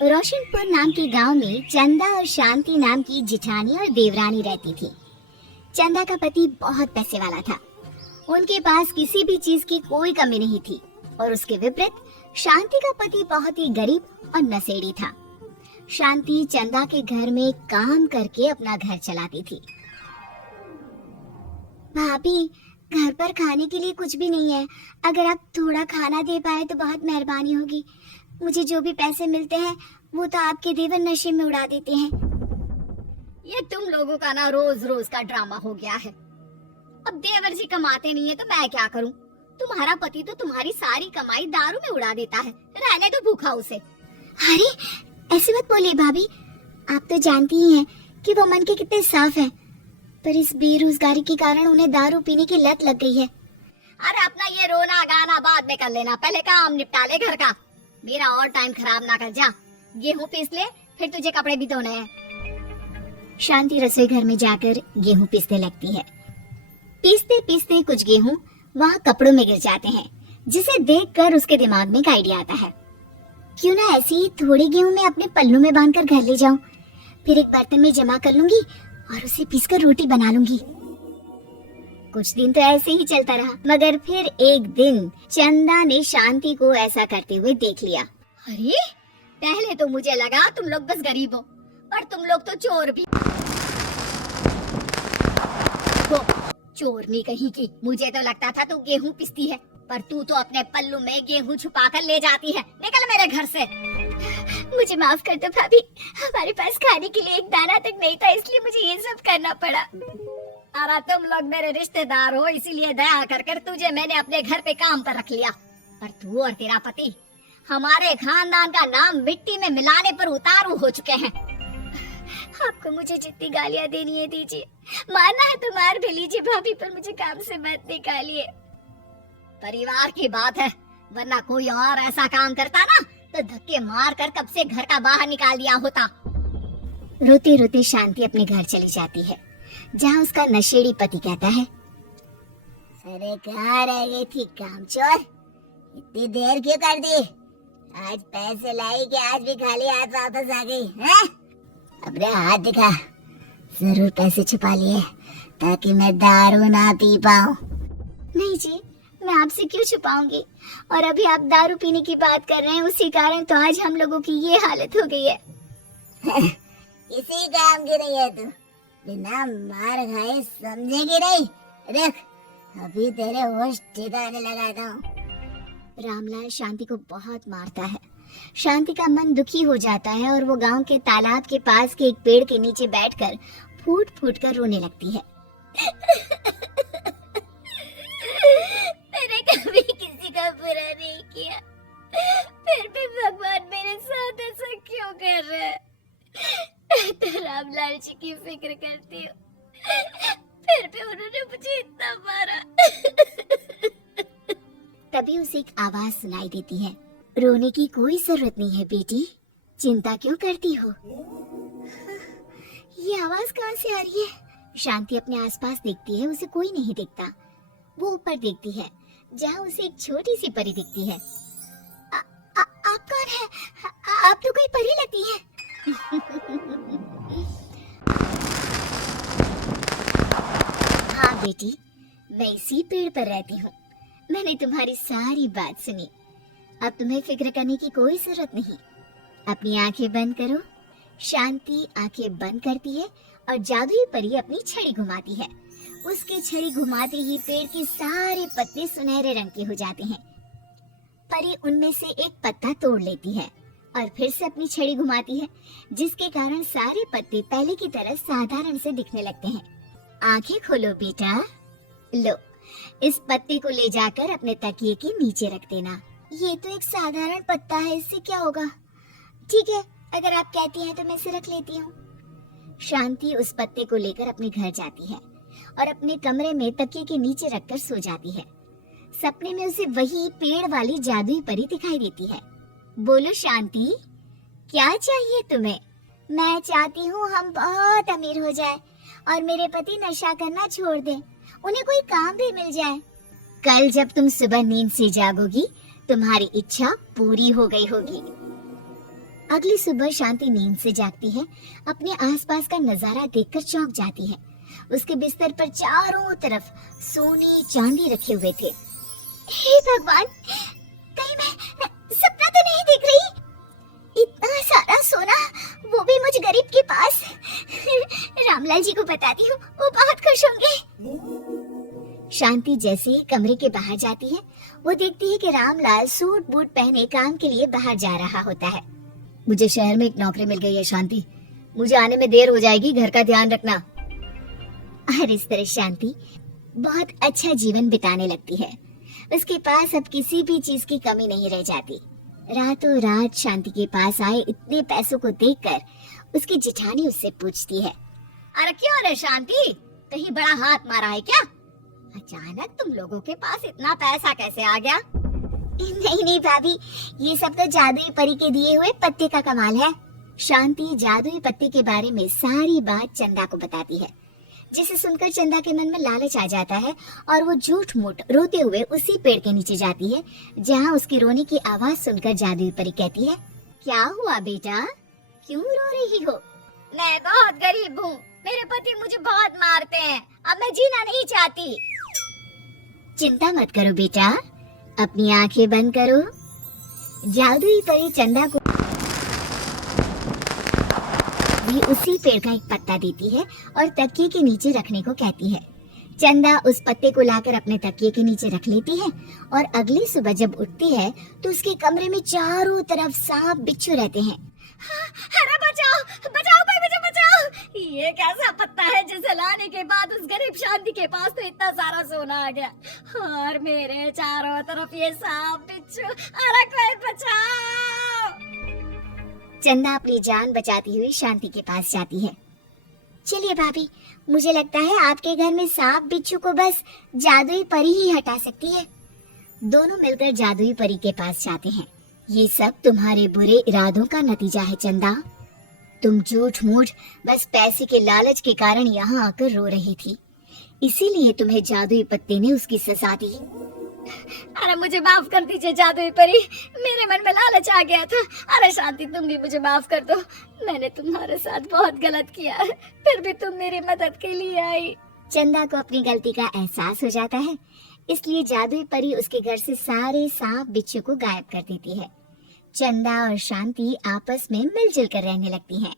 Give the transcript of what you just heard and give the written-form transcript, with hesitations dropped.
रोशनपुर नाम के गांव में चंदा और शांति नाम की जिठानी और देवरानी रहती थी। चंदा का पति बहुत पैसे वाला था। उनके पास किसी भी चीज की कोई कमी नहीं थी और उसके विपरीत शांति का पति बहुत ही गरीब और नशेड़ी था। शांति चंदा के घर में काम करके अपना घर चलाती थी। भाभी, घर पर खाने के लिए कुछ भी नहीं है। अगर आप थोड़ा खाना दे पाए तो बहुत मेहरबानी होगी। मुझे जो भी पैसे मिलते हैं वो तो आपके देवर नशे में उड़ा देते हैं। ये तुम लोगों का ना रोज रोज का ड्रामा हो गया है। अब देवर जी कमाते नहीं है तो मैं क्या करूं? तुम्हारा पति तो तुम्हारी सारी कमाई दारू में उड़ा देता है। रहने दो भूखा उसे। अरे ऐसे मत बोलिए भाभी, आप तो जानती ही हैं कि वो मन के कितने साफ हैं, पर इस बेरोजगारी के कारण उन्हें दारू पीने की लत लग गई है। अरे अपना ये रोना गाना बाद में कर लेना, पहले काम निपटा ले घर का। मेरा और टाइम खराब ना कर। जा गेहूं पीस ले, फिर तुझे कपड़े भी धोने हैं। शांति रसोई घर में जाकर गेहूं पीसने लगती है। पीसते पीसते कुछ गेहूं वहाँ कपड़ों में गिर जाते हैं, जिसे देखकर उसके दिमाग में एक आइडिया आता है। क्यों ना ऐसे ही थोड़े गेहूं मैं अपने पल्लू में बांधकर घर ले जाऊं, फिर एक बर्तन में जमा कर लूंगी और उसे पीसकर रोटी बना लूंगी। कुछ दिन तो ऐसे ही चलता रहा, मगर फिर एक दिन चंदा ने शांति को ऐसा करते हुए देख लिया। अरे पहले तो मुझे लगा तुम लोग बस गरीब हो, पर तुम लोग तो चोर भी हो। चोरनी कहीं की। मुझे तो लगता था तू गेहूं पिसती है, पर तू तो अपने पल्लू में गेहूं छुपा कर ले जाती है। निकल मेरे घर से। मुझे माफ कर दो भाभी, हमारे पास खाने के लिए एक दाना तक नहीं था, इसलिए मुझे ये सब करना पड़ा। अरे तुम लोग मेरे रिश्तेदार हो, इसीलिए दया कर तुझे मैंने अपने घर पे काम पर रख लिया। पर तू और तेरा पति हमारे खानदान का नाम मिट्टी में मिलाने पर उतारू हो चुके हैं। आपको मुझे जितनी गालियाँ देनी है दीजिए, मारना है तो मार भी लीजिए भाभी, पर मुझे काम से मत निकालिए। परिवार की बात है, वरना कोई और ऐसा काम करता ना तो धक्के मार कर कब से घर का बाहर निकाल दिया होता। रोते रोते शांति अपने घर चली जाती है, जहाँ उसका नशेड़ी पति कहता है, अरे कहाँ रह गई थी कामचोर? इतनी देर क्यों कर दी? आज पैसे लाई कि आज भी खाली हाथ वापस आ गई हैं? अपने हाथ दिखा। जरूर पैसे छुपा लिए ताकि मैं दारू ना पी पाऊँ। नहीं जी, मैं आपसे क्यों छुपाऊंगी? और अभी आप दारू पीने की बात कर रहे हैं, उसी कारण तो आज हम लोगों की ये हालत हो गई है। इसी काम की नहीं है तू, बिना मार खाए समझेगी नहीं। देख अभी तेरे होश ठिकाने लगाता हूँ। रामलाल शांति को बहुत मारता है। शांति का मन दुखी हो जाता है और वो गांव के तालाब के पास के एक पेड़ के नीचे बैठकर फूट फूट कर रोने लगती है। मैंने कभी किसी का बुरा नहीं किया, फिर भी भगवान मेरे साथ ऐसा क्यों कर रहा है? तो रामलाल जी की फिक्र करती हूँ, फिर भी उन्होंने मुझे इतना मारा। तभी उसे एक आवाज सुनाई देती है, रोने की कोई जरूरत नहीं है बेटी, चिंता क्यों करती हो? ये आवाज कहाँ से आ रही है? शांति अपने आसपास देखती है, उसे कोई नहीं दिखता। वो ऊपर देखती है, जहाँ उसे एक छोटी सी परी दिखती है। आप कौन है? आप तो कोई परी लगती है। हाँ बेटी, मैं इसी पेड़ पर रहती हूँ। मैंने तुम्हारी सारी बात सुनी, अब तुम्हें फिक्र करने की कोई जरूरत नहीं। अपनी आंखें बंद करो। शांति आंखें बंद करती है और जादुई परी अपनी छड़ी घुमाती है। उसकी छड़ी घुमाते ही पेड़ के सारे पत्ते सुनहरे रंग के हो जाते हैं। परी उनमें से एक पत्ता तोड़ लेती है और फिर से अपनी छड़ी घुमाती है, जिसके कारण सारे पत्ते पहले की तरह साधारण से दिखने लगते हैं। आंखें खोलो बेटा। लो, इस पत्ते को ले जाकर अपने तकिए के नीचे रख देना। ये तो एक साधारण पत्ता है, इससे क्या होगा? ठीक है, अगर आप कहती हैं तो मैं इसे रख लेती हूँ। शांति उस पत्ते को लेकर अपने घर जाती है और अपने कमरे में तकिए के नीचे रखकर सो जाती है। सपने में उसे वही पेड़ वाली जादुई परी दिखाई देती है। बोलो शांति, क्या चाहिए तुम्हें? मैं चाहती हूँ हम बहुत अमीर हो जाए और मेरे पति नशा करना छोड़ दें, उन्हें कोई काम भी मिल जाए। कल जब तुम सुबह नींद से जागोगी, तुम्हारी इच्छा पूरी हो गई होगी। अगली सुबह शांति नींद से जागती है, अपने आसपास का नजारा देखकर चौंक जाती है। उसके बिस्तर पर चारों तरफ सोने चांदी रखे हुए थे। हे भगवान, कहीं मैं सपना तो नहीं देख रही? इतना सारा सोना, वो भी मुझ गरीब के पास। रामलाल जी को बताती हूँ, वो बहुत खुश होंगे। शांति जैसे ही कमरे के बाहर जाती है, वो देखती है कि रामलाल सूट बूट पहने काम के लिए बाहर जा रहा होता है। मुझे शहर में एक नौकरी मिल गई है शांति, मुझे आने में देर हो जाएगी, घर का ध्यान रखना। और इस तरह शांति बहुत अच्छा जीवन बिताने लगती है। उसके पास अब किसी भी चीज की कमी नहीं रह जाती। रातों रात शांति के पास आए इतने पैसों को देखकर उसकी जेठानी उससे पूछती है, अरे क्यों रे शांति, कहीं बड़ा हाथ मारा है क्या? अचानक तुम लोगों के पास इतना पैसा कैसे आ गया? नहीं नहीं भाभी, ये सब तो जादुई परी के दिए हुए पत्ते का कमाल है। शांति जादुई पत्ते के बारे में सारी बात चंदा को बताती है, जिसे सुनकर चंदा के मन में लालच आ जाता है और वो झूठ मूठ रोते हुए उसी पेड़ के नीचे जाती है जहाँ उसके रोने की आवाज सुनकर जादुई परी कहती है, क्या हुआ बेटा, क्यों रो रही हो? मैं बहुत गरीब हूँ, मेरे पति मुझे बहुत मारते हैं, अब मैं जीना नहीं चाहती। चिंता मत करो बेटा, अपनी आंखें बंद करो। जादुई परी चंदा को भी उसी पेड़ का एक पत्ता देती है और तकिए के नीचे रखने को कहती है। चंदा उस पत्ते को लाकर अपने तकिए के नीचे रख लेती है और अगली सुबह जब उठती है तो उसके कमरे में चारों तरफ सांप बिच्छू रहते हैं। अरे बचाओ बचाओ भाई, मुझे बचाओ। ये कैसा पत्ता है जिसे लाने के बाद उस गरीब शांति के पास तो इतना सारा सोना आ गया, और मेरे चारों तरफ ये सांप बिच्छू। अरे कोई बचाओ। चंदा अपनी जान बचाती हुई शांति के पास जाती है। चलिए भाभी, मुझे लगता है आपके घर में सांप बिच्छू को बस जादुई परी ही हटा सकती है। दोनों मिलकर जादुई परी के पास जाते हैं। ये सब तुम्हारे बुरे इरादों का नतीजा है चंदा। तुम झूठ मूठ बस पैसे के लालच के कारण यहाँ आकर रो रही थी, इसीलिए तुम्हें जादुई पत्ते ने उसकी सजा दी। अरे मुझे माफ कर दीजिए जादुई परी, मेरे मन में लालच आ गया था। अरे शांति, तुम भी मुझे माफ कर दो, मैंने तुम्हारे साथ बहुत गलत किया है, फिर भी तुम मेरी मदद के लिए आई। चंदा को अपनी गलती का एहसास हो जाता है, इसलिए जादुई परी उसके घर से सारे सांप बिच्छू को गायब कर देती है। चंदा और शांति आपस में मिलजुल कर रहने लगती हैं।